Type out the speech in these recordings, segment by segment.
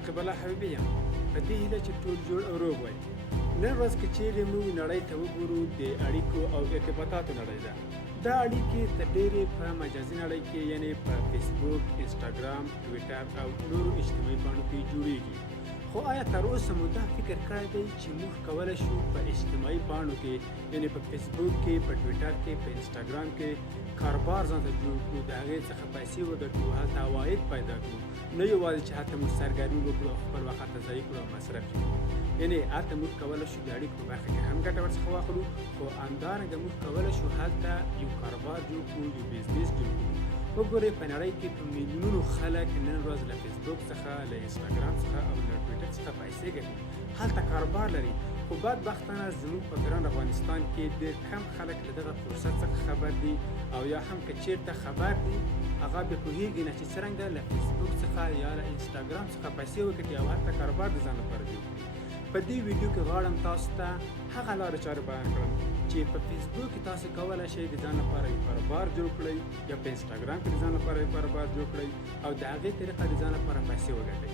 نقیب الله حبیبي یم په دې هیله چې ټول جوړ او روغ وای. نن ورځ که چیرې موږ نړۍ ته وګورو د اړیکو او ارتباطاتو نړۍ ده. دا اړیکې تر ډېرې په مجازي نړۍ کې یعنې په فسبوک، انسټاګرام، ټویټر او نورو اجتماعي پاڼو کې جوړیږي. خو آیا تر اوسه مو دا فکر کړی دی چې موږ کولی شو په اجتماعي پاڼو کې یعنې په فسبوک کې، په ټویټر کې، په انسټاګرام کې کاروبار ځان ته جوړ کړو، د هغې څخه پیسې وګټو، هلته عواید پیدا کړو، نه یوازې چې هلته موږ سرګرمي وکړو او خپل وخت ته ضایع کړو او مصرف یې کړو. یعنې هلته موږ کولی شو د اړیکو په برخه کې هم ګټه ورڅخه واخلو، خو همدارنګه موږ کولی شو هلته یو کاروبار جوړ کړو، یو بزنس جوړ کړو. وګورئ په نړۍ کې په میلیونونو خلک نن ورځ له فسبوک څخه، له انسټاګرام څخه او له ټویټر څخه پیسې ګټي، هلته کاروبار لري. خو بدبختانه زموږ په ګران افغانستان کې ډېر کم خلک له دغه فرصت څخه خبر دي، او یا هم که چېرته خبر دي هغه بیا پوهېږي نه چې څرنګه له فسبوک څخه یا له انسټاګرام څخه پیسې وګټي او هلته کاروبار د ځان لپاره جوړ کړي. په دې ویډیو کې غواړم تاسو ته هغه لارې چارې بیان کړم چې په فسبوک کې تاسو کولی شئ د ځان لپاره یو کاروبار جوړ کړئ، یا په انسټاګرام کې د ځان لپاره یو کاروبار جوړ کړئ او د هغې طریقه د ځان لپاره پیسې وګټئ.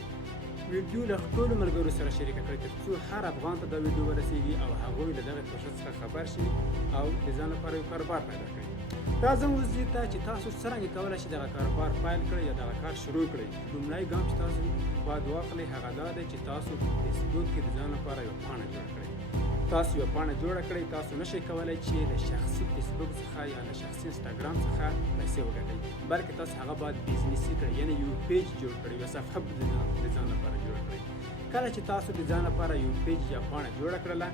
ویډیو له ټولو ملګرو سره شریکه کړئ تر څو هر افغان ته دا ویډیو ورسیږي او هغوی له دغې فرصت څخه خبر شي او د ځان لپاره یو کاروبار پیدا کړي. راځم اوس دې ته چې تاسو څرنګه کولی شئ دغه کاروبار پیل کړئ یا دغه کار شروع کړئ. لومړی ګام چې تاسو باید واخلئ هغه دا دی چې تاسو په فسبوک کې د ځان لپاره یوه پاڼه جوړه کړئ. تاسو یوه پاڼه جوړه کړئ، تاسو نشئ کولی چې له شخصي فسبوک څخه یا له شخصي انسټاګرام څخه پیسې وګټئ، بلکې تاسو هغه باید بزنسي کړئ، یعنې یو پیج جوړ کړئ، یوه صفحه د ځان لپاره جوړه کړئ. کله چې تاسو د ځان لپاره یو پیج یا پاڼه جوړه کړله،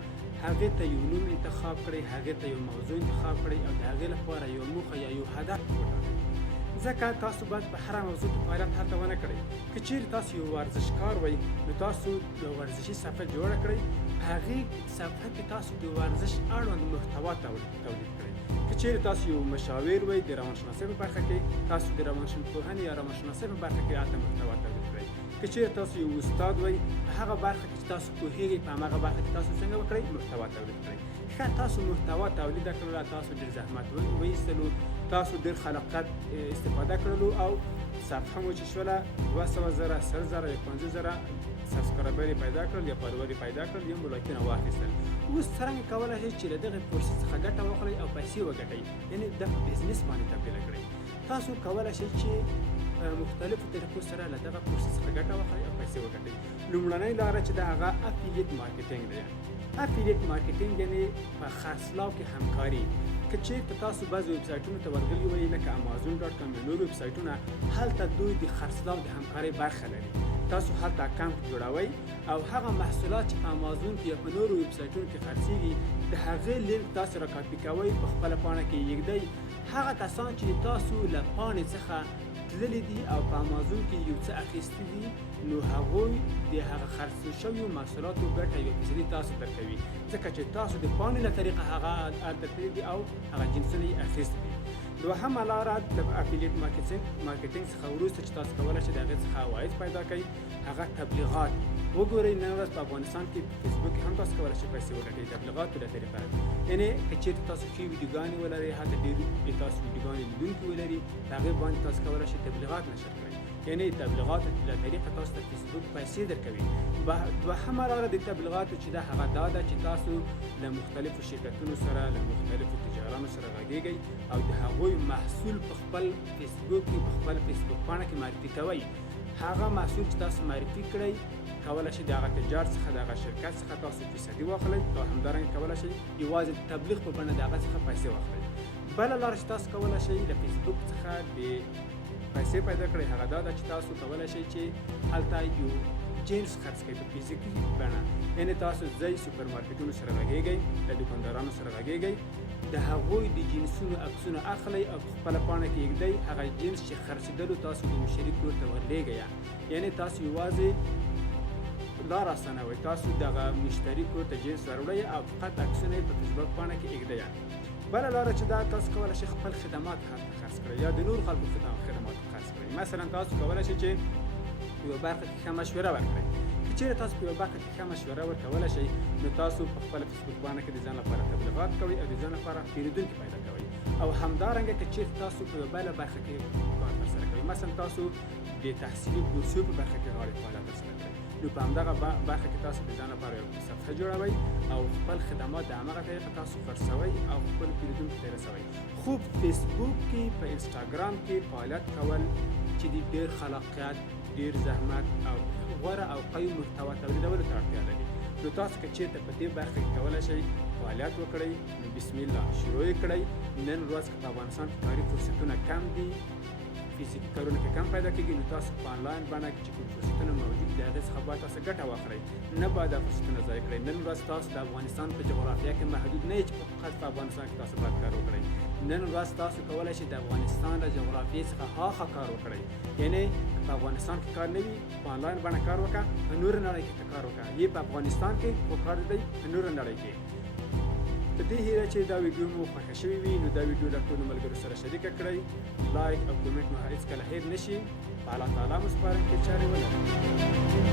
هغې ته یو نوم انتخاب کړئ، هغې ته یو موضوع انتخاب کړئ او د هغې لپاره یو موخه یا یو هدف وټاکئ. ځکه تاسو باید په هره موضوع کې فعالیت هلته ونه کړئ. که چیرې تاسو یو ورزشکار وئ نو تاسو یو ورزشي صفحه جوړه کړئ، په هغې صفحه کې تاسو د ورزش اړوند محتوا تولید کړئ. که چیرې تاسو یو مشاور وئ د روانشناسۍ په برخه کې، تاسو د روانپوهنې یا روانشناسۍ په برخه کې هلته محتوا تولید کړئ. که چیرې تاسو یو استاد وئ، په هغه برخه کې چې تاسو پوهېږئ په هماغه برخه کې تاسو څنګه وکړئ محتوا تولید کړئ. ښه تاسو محتوا تولید کړله، تاسو ډېر زحمت وایستلو، تاسو ډېر خلاقیت استفاده کړلو او صفحه مو چې شوله 200,000 100,000 یا 50,000 سبسکرایبر یې پیدا کړل یا فالوور یې پیدا کړل یا ملاکونه واخیستل. اوس څرنګه کولی شئ چې له دغې فرصت څخه ګټه واخلئ او پیسې وګټئ، یعنې د بزنس باندې تبدیله کړئ. تاسو کولی شئ چې مختلفو طریقو سره له دغه فرصت څخه ګټه واخلئ او پیسې وګټئ. لومړنۍ لاره چې ده هغه افیلیټ مارکیټینګ دی. افیلیټ مارکیټینګ یعنې په خرڅلاو کې همکاري. که چېرته تاسو بعضې ویبسایټونو ته ورغلي وئ لکه امازون.com یا نور ویبسایټونه، هلته دوی د خرڅلاو د همکارۍ برخه لري. تاسو هلته اکاونټ جوړوئ او هغه محصولات چې په امازون کې یا په نورو ویبسایټونو کې خرڅېږي د هغې لینک تاسو را کاپي کوئ، په خپله پاڼه کې یې ږدئ. هغه کسان چې تاسو له پاڼې څخه تللي دي او په امازون کې یو څه اخیستي دي، نو هغوی د هغه خرڅ شویو محصولاتو ګټه 1% تاسو درکوي، ځکه چې تاسو د پاڼې له طریقه هغه هلته تللي دي او هغه جنسونه یې اخیستي دي. دوهمه لاره د افیلیټ مارکیټینګ څخه وروسته چې تاسو کولی شئ د هغې څخه عواید پیدا کړئ، هغه تبلیغات. وګورئ نن ورځ په افغانستان کې په فسبوک کې هم تاسو کولی شئ پیسې وګټئ تبلیغاتو له طریقه. یعنې که چېرته تاسو ښې ویډیوګانې ولرئ، هلته ډېر تاسو ویډیوګانې لیدونکي ولري، په هغې باندې تاسو کولی شئ تبلیغات نشر کړئ. یعنې تبلیغاتو له طریقه تاسو ته فسبوک پیسې درکوي. دوهمه لاره د تبلیغاتو چې ده هغه دا ده چې تاسو له مختلفو شرکتونو سره، له مختلفو تجارانو سره غږېږئ او د هغوی محصول په خپل فسبوک کې، په خپل فسبوک پاڼه کې معرفي کوئ. هغه محصول چې تاسو معرفي کړئ، کولی شئ د هغه تجار څخه، د هغه شرکت څخه تاسو فیصدي واخلئ او همدارنګه کولی شئ یوازې د تبلیغ په بڼه د هغه څخه پیسې واخلئ. بله لاره چې تاسو کولی شئ له فسبوک څخه د پیسې پیدا کړئ هغه دا ده چې تاسو کولی شئ چې هلته یو جنس خرڅ کړئ په فزیکي بڼه. یعنې تاسو ځئ سوپر مارکیټونو سره غږېږئ، له دوکاندارانو سره غږېږئ، د هغوی د جنسونو عکسونه اخلئ او په خپله پاڼه کې یږدئ. هغه جنس چې خرڅېدلو تاسو د مشتري کور ته ورلېږئ، یعنې تاسو یوازې لار اسانوئ، تاسو دغه مشتري کور ته جنس وروړئ او فقط عکسونه یې په فسبوک پاڼه کې یږدئ. بله لاره چې دا تاسو کولی شئ خپل خدمات هلته خرڅ کړئ یا د نور خلکو خدمات خرڅ کړئ. مثلا تاسو کولی شئ چې یوه برخه کې ښه مشوره ورکړئ. که چېرې تاسو په یوه برخه کې ښه مشوره ورکولی شئ، نو تاسو په خپله فسبوک پاڼه کې د ځان لپاره تبلیغات کوئ او د ځان لپاره پیرودونکي پیدا کوئ. او همدارنګه که چېرې تاسو په یوه بله برخه کې کار ترسره کوئ، مثلا تاسو د تحصیلي بورسو په برخه کې غواړئ فعالیت ترسره کړئ، نو په همدغه برخه کې تاسو د ځان لپاره یو صفحه جوړوئ او خپل خدمات د همغه طریقه تاسو خرڅوئ او خپلو پیرودونکو ته یې رسوئ. خو فیسبوک کې په انسټاګرام کې فعالیت کول چې د ډېر خلاقیت، ډېر زحمت او غوره او قوي محتوا تولیدولو ته اړتیا لري. نو تاسو که چېرته په دې برخه کې کولی شئ فعالیت وکړئ، نو بسم الله شروع یې کړئ. نن ورځ که په افغانستان کې کاري فرصتونه کم دي، فزیکي کارونه کې کم پیدا کېږي، نو تاسو په آنلاین بڼه کې چې کوم فرصتونه موجود دي هغې څخه باید تاسو ګټه واخلئ، نه باید دا فرصتونه ضایع کړئ. نن ورځ تاسو د افغانستان په جغرافیه کې محدود نه یئ چې فقط په افغانستان کې تاسو باید کار وکړئ. نن ورځ تاسو کولی شئ د افغانستان له جغرافیې څخه هاخوا کار وکړئ، یعنې په افغانستان کې کار نه وي په آنلاین بڼه کار وکړه، په نوره نړۍ کې کار وکړه، یې په افغانستان کې خو کار دی په نوره نړۍ کې. په دې هیله چې دا ویډیو مو خوښه شوې وي، نو دا ویډیو له ټولو ملګرو سره شریکه کړئ، لایک او کمنټ مو هیڅکله هېر نه شي. په الله تعالی مو سپارم چې چارې ولرئ.